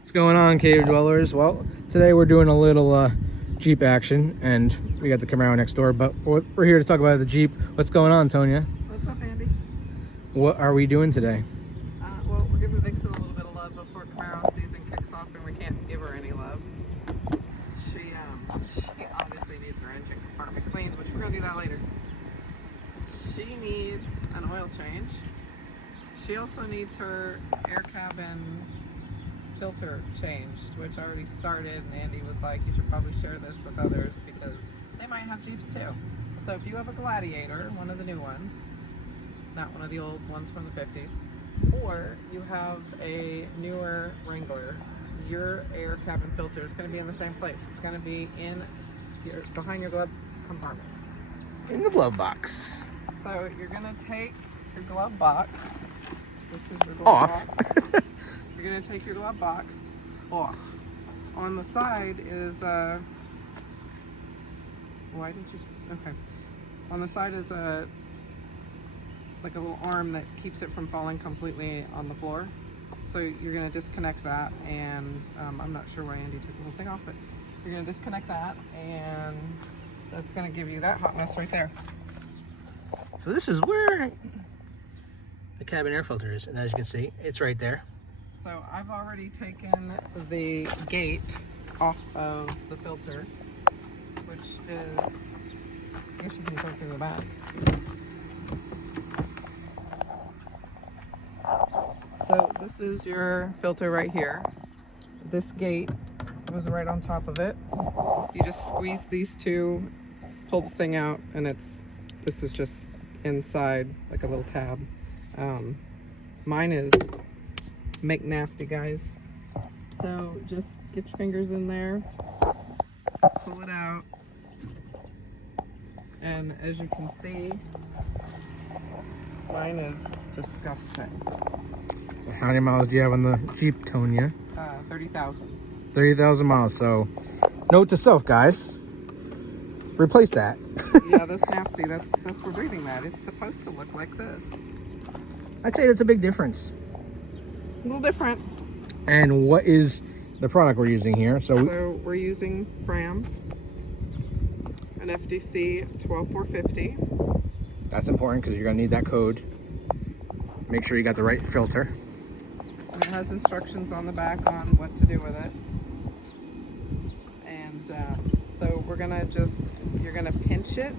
What's going on, cave dwellers? Well, today we're doing a little Jeep action, and we got the Camaro next door, but we're here to talk about the Jeep. What's going on, Tonya? What's up, Andy? What are we doing today? Well, we're giving Vixen a little bit of love before Camaro season kicks off, and we can't give her any love. She obviously needs her engine compartment cleaned, which we're gonna do that later. She needs an oil change. She also needs her air cabin filter changed, which I already started, and Andy was like, you should probably share this with others because they might have Jeeps too. So if you have a Gladiator, one of the new ones, not one of the old ones from the 50s, or you have a newer Wrangler, your air cabin filter is going to be in the same place. It's going to be in behind your glove compartment. In the glove box. So you're going to take your glove box. This is your glove Off. box. You're going to take your glove box off. On the side is why did you? Okay. On the side is like a little arm that keeps it from falling completely on the floor. So you're going to disconnect that, and I'm not sure why Andy took the whole thing off, but you're going to disconnect that, and that's going to give you that hot mess right there. So this is where the cabin air filter is, and as you can see, it's right there. So I've already taken the gate off of the filter, which is, I guess you can go through the back. So this is your filter right here. This gate was right on top of it. You just squeeze these two, pull the thing out, and this is just inside like a little tab. Mine is make nasty, guys. So just get your fingers in there, pull it out, and as you can see, mine is disgusting. How many miles do you have on the Jeep, Tonya? 30,000. 30,000 miles. So, note to self, guys. Replace that. Yeah, that's nasty. That's for breathing that. It's supposed to look like this. I'd say that's a big difference. A little different. And what is the product we're using here? So we're using Fram, an FDC 12450. That's important because you're going to need that code. Make sure you got the right filter. And it has instructions on the back on what to do with it. And so we're gonna you're gonna pinch it.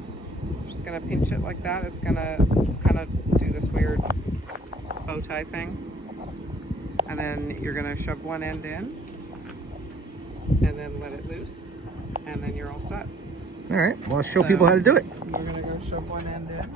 Just gonna pinch it like that. It's gonna kind of do this weird bow tie thing. And then you're gonna shove one end in, and then let it loose, and then you're all set. All right, well, let's show people how to do it. We're gonna go shove one end in.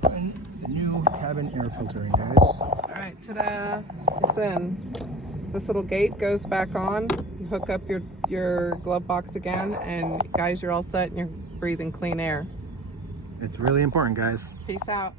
The new cabin air filtering, guys. All right, ta-da! It's in. This little gate goes back on. You hook up your glove box again, and guys, you're all set, and you're breathing clean air. It's really important, guys. Peace out.